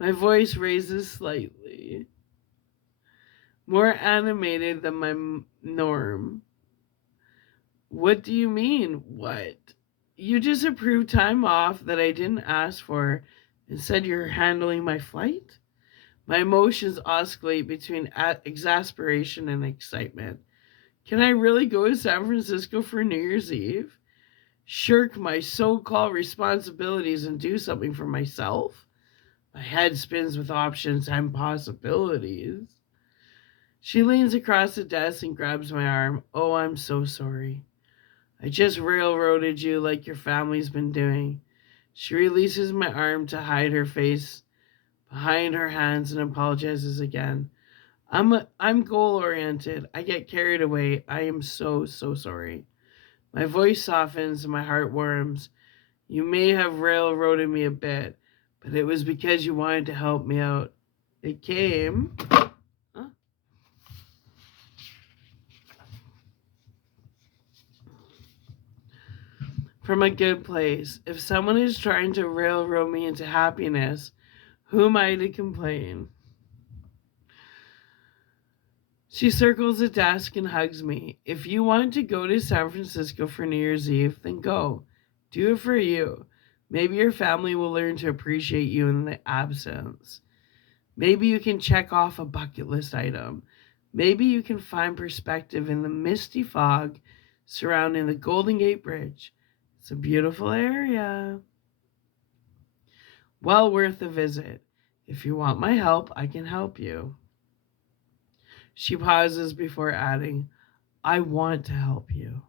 My voice raises slightly, more animated than my norm. What do you mean, what? You just approved time off that I didn't ask for and said you're handling my flight? My emotions oscillate between exasperation and excitement. Can I really go to San Francisco for New Year's Eve? Shirk my so called responsibilities and do something for myself? My head spins with options and possibilities. She leans across the desk and grabs my arm. Oh, I'm so sorry. I just railroaded you like your family's been doing. She releases my arm to hide her face behind her hands and apologizes again. I'm goal oriented. I get carried away. I am so sorry. My voice softens and my heart warms. You may have railroaded me a bit, but it was because you wanted to help me out. It came from a good place. If someone is trying to railroad me into happiness, who am I to complain? She circles the desk and hugs me. If you want to go to San Francisco for New Year's Eve, then go. Do it for you. Maybe your family will learn to appreciate you in the absence. Maybe you can check off a bucket list item. Maybe you can find perspective in the misty fog surrounding the Golden Gate Bridge. It's a beautiful area. Well worth a visit. If you want my help, I can help you. She pauses before adding, I want to help you.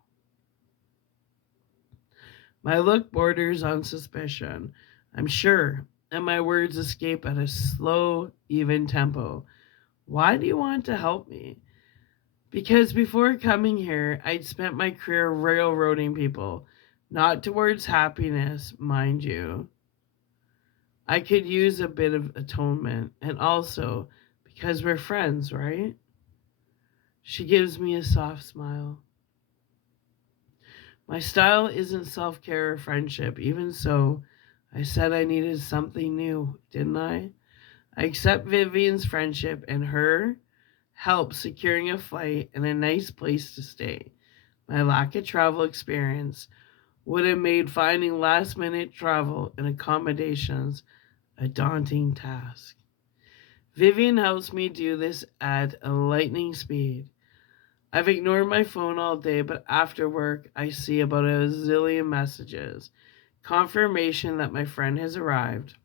My look borders on suspicion, I'm sure, and my words escape at a slow, even tempo. Why do you want to help me? Because before coming here, I'd spent my career railroading people, not towards happiness, mind you. I could use a bit of atonement, and also because we're friends, right? She gives me a soft smile. My style isn't self-care or friendship. Even so, I said I needed something new, didn't I? I accept Vivian's friendship and her help securing a flight and a nice place to stay. My lack of travel experience would have made finding last-minute travel and accommodations a daunting task. Vivian helps me do this at a lightning speed. I've ignored my phone all day, but after work, I see about a zillion messages. Confirmation that my friend has arrived.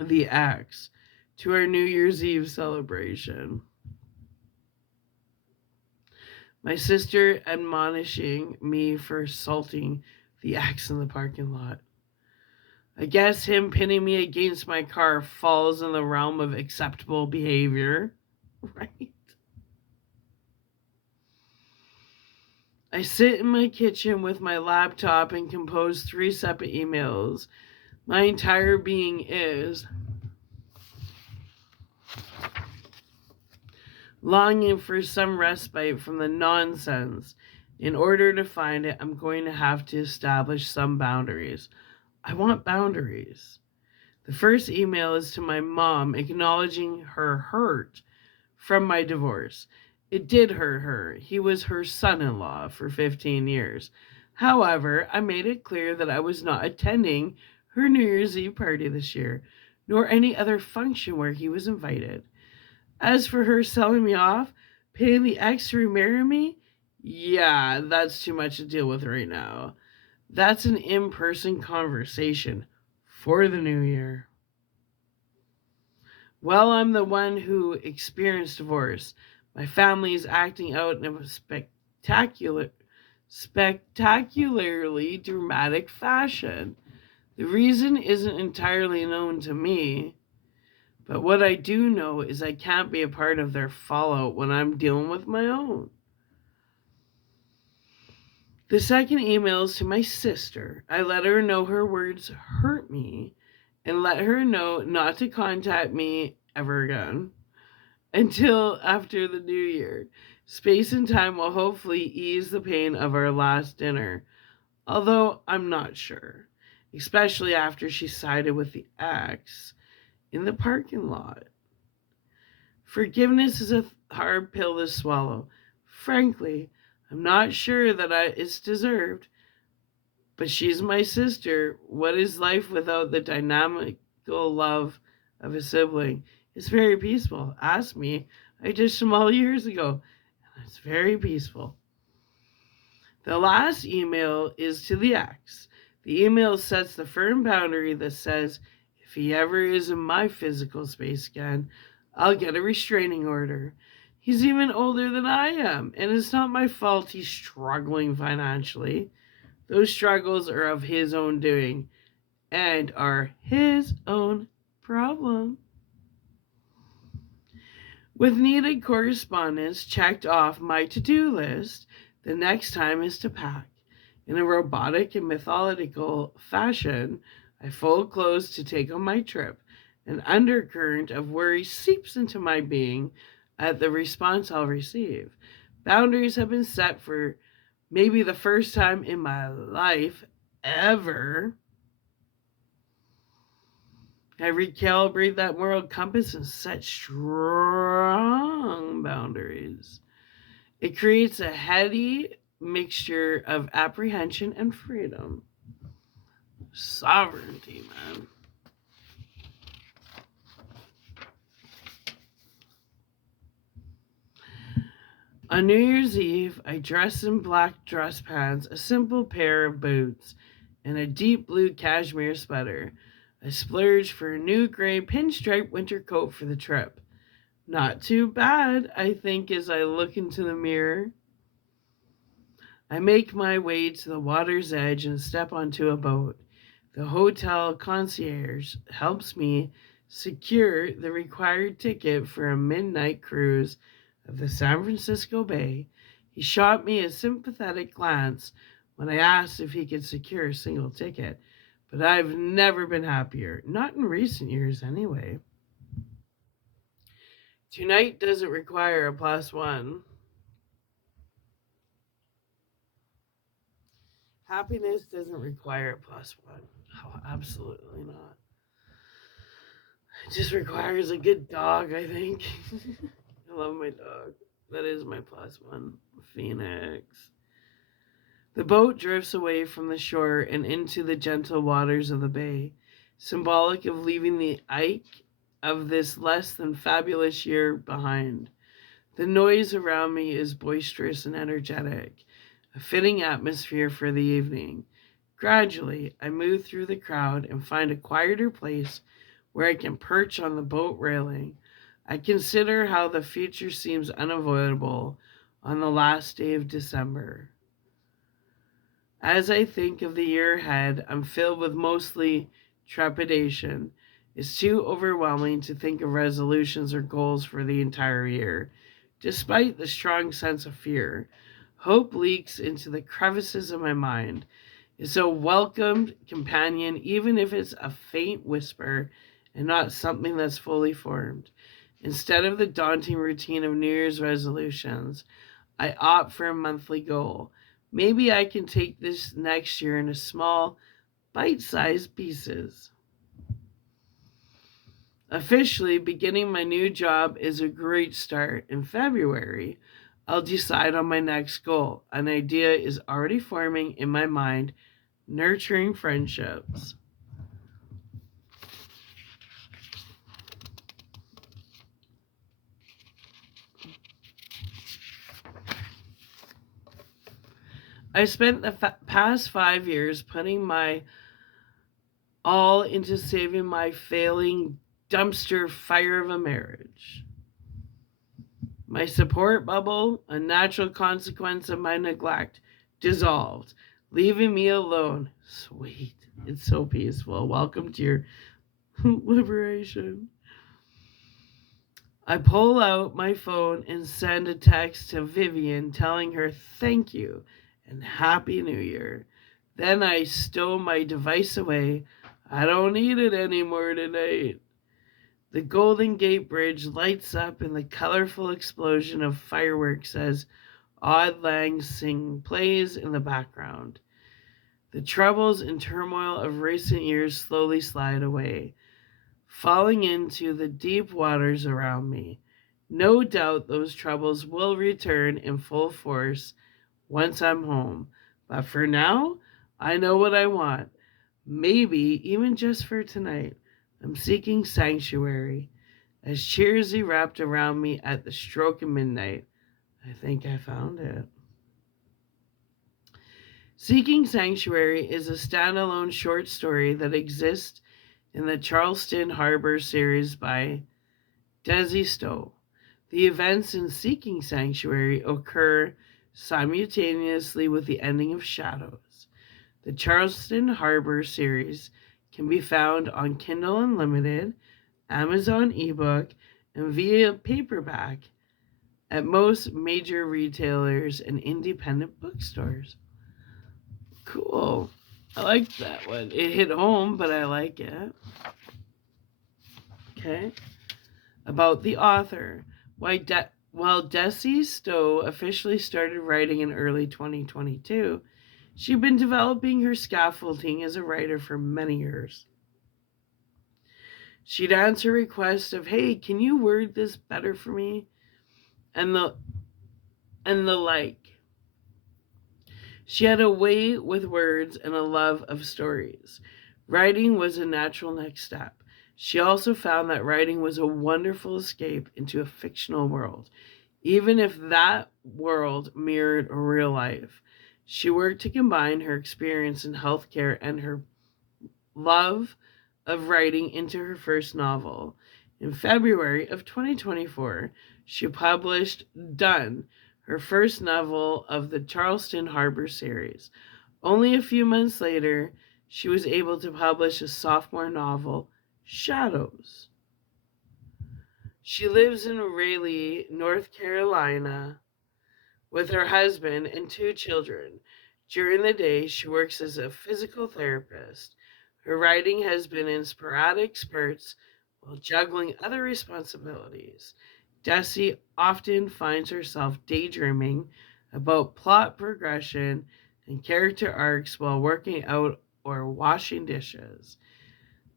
The axe to our New Year's Eve celebration. My sister admonishing me for salting the axe in the parking lot. I guess him pinning me against my car falls in the realm of acceptable behavior, right? I sit in my kitchen with my laptop and compose 3 separate emails. My entire being is longing for some respite from the nonsense. In order to find it, I'm going to have to establish some boundaries. I want boundaries. The first email is to my mom acknowledging her hurt from my divorce. It did hurt her. He was her son-in-law for 15 years. However, I made it clear that I was not attending her New Year's Eve party this year, nor any other function where he was invited. As for her selling me off, paying the ex to remarry me, Yeah, that's too much to deal with right now. That's an in person conversation for the new year. Well, I'm the one who experienced divorce. My family is acting out in a spectacularly dramatic fashion. The reason isn't entirely known to me, but what I do know is I can't be a part of their fallout when I'm dealing with my own. The second email is to my sister. I let her know her words hurt me and let her know not to contact me ever again until after the new year. Space and time will hopefully ease the pain of our last dinner, although I'm not sure, especially after she sided with the ex in the parking lot. Forgiveness is a hard pill to swallow. Frankly, I'm not sure that it's deserved, but she's my sister. What is life without the dynamical love of a sibling? It's very peaceful. Ask me. I dished them all years ago. It's very peaceful. The last email is to the ex. The email sets the firm boundary that says if he ever is in my physical space again, I'll get a restraining order. He's even older than I am, and it's not my fault he's struggling financially. Those struggles are of his own doing and are his own problem. With needed correspondence checked off my to-do list, the next time is to pack. In a robotic and methodical fashion, I fold clothes to take on my trip. An undercurrent of worry seeps into my being at the response I'll receive. Boundaries have been set for maybe the first time in my life ever. I recalibrate that moral compass and set strong boundaries. It creates a heady mixture of apprehension and freedom. Sovereignty, man. On New Year's Eve, I dress in black dress pants, a simple pair of boots, and a deep blue cashmere sweater. I splurge for a new gray pinstripe winter coat for the trip. Not too bad, I think, as I look into the mirror. I make my way to the water's edge and step onto a boat. The hotel concierge helps me secure the required ticket for a midnight cruise of the San Francisco Bay. He shot me a sympathetic glance when I asked if he could secure a single ticket, but I've never been happier, not in recent years anyway. Tonight doesn't require a plus one. Happiness doesn't require a plus one. Oh, absolutely not. It just requires a good dog, I think. I love my dog. That is my plus one. Phoenix. The boat drifts away from the shore and into the gentle waters of the bay, symbolic of leaving the Ike of this less than fabulous year behind. The noise around me is boisterous and energetic, a fitting atmosphere for the evening. Gradually, I move through the crowd and find a quieter place where I can perch on the boat railing. I consider how the future seems unavoidable on the last day of December. As I think of the year ahead, I'm filled with mostly trepidation. It's too overwhelming to think of resolutions or goals for the entire year. Despite the strong sense of fear, hope leaks into the crevices of my mind. It's a welcomed companion, even if it's a faint whisper and not something that's fully formed. Instead of the daunting routine of New Year's resolutions, I opt for a monthly goal. Maybe I can take this next year in a small, bite-sized pieces. Officially, beginning my new job is a great start. In February, I'll decide on my next goal. An idea is already forming in my mind: nurturing friendships. I spent the past 5 years putting my all into saving my failing dumpster fire of a marriage. My support bubble, a natural consequence of my neglect, dissolved, leaving me alone. Sweet. It's so peaceful. Welcome to your liberation. I pull out my phone and send a text to Vivian telling her thank you and Happy New Year. Then I stow my device away. I don't need it anymore tonight. The Golden Gate Bridge lights up in the colorful explosion of fireworks as Auld Lang Syne plays in the background. The troubles and turmoil of recent years slowly slide away, falling into the deep waters around me. No doubt those troubles will return in full force once I'm home. But for now, I know what I want. Maybe even just for tonight. I'm seeking sanctuary. As cheers erupt around me at the stroke of midnight, I think I found it. Seeking Sanctuary is a standalone short story that exists in the Charleston Harbor series by Desi Stowe. The events in Seeking Sanctuary occur simultaneously with the ending of Shadows. The Charleston Harbor series can be found on Kindle Unlimited, Amazon ebook, and via paperback at most major retailers and independent bookstores. Cool. I like that one. It hit home, but I like it. Okay. About the author. While Desi Stowe officially started writing in early 2022, she'd been developing her scaffolding as a writer for many years. She'd answer requests of, hey, can you word this better for me? And the like. She had a way with words and a love of stories. Writing was a natural next step. She also found that writing was a wonderful escape into a fictional world, even if that world mirrored real life. She worked to combine her experience in healthcare and her love of writing into her first novel. In February of 2024, she published Done, her first novel of the Charleston Harbor series. Only a few months later, she was able to publish a sophomore novel, Shadows. She lives in Raleigh, North Carolina, with her husband and 2 children. During the day, she works as a physical therapist. Her writing has been in sporadic spurts while juggling other responsibilities. Desi often finds herself daydreaming about plot progression and character arcs while working out or washing dishes.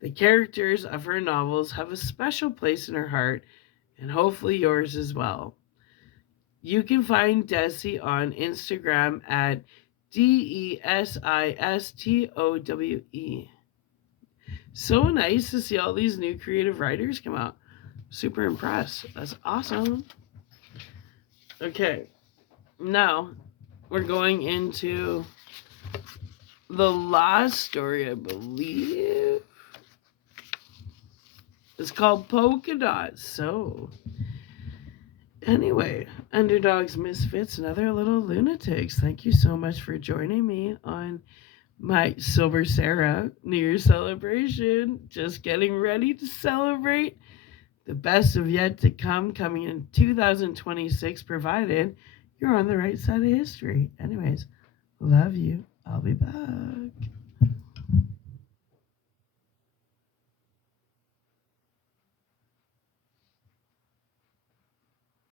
The characters of her novels have a special place in her heart, and hopefully yours as well. You can find Desi on Instagram at DESISTOWE. So nice to see all these new creative writers come out. Super impressed. That's awesome. Okay, now we're going into the last story, I believe. It's called Polka Dots. So, anyway, underdogs, misfits, and other little lunatics, thank you so much for joining me on my Sober Sarah New Year's celebration. Just getting ready to celebrate the best of yet to come, coming in 2026, provided you're on the right side of history. Anyways, love you. I'll be back.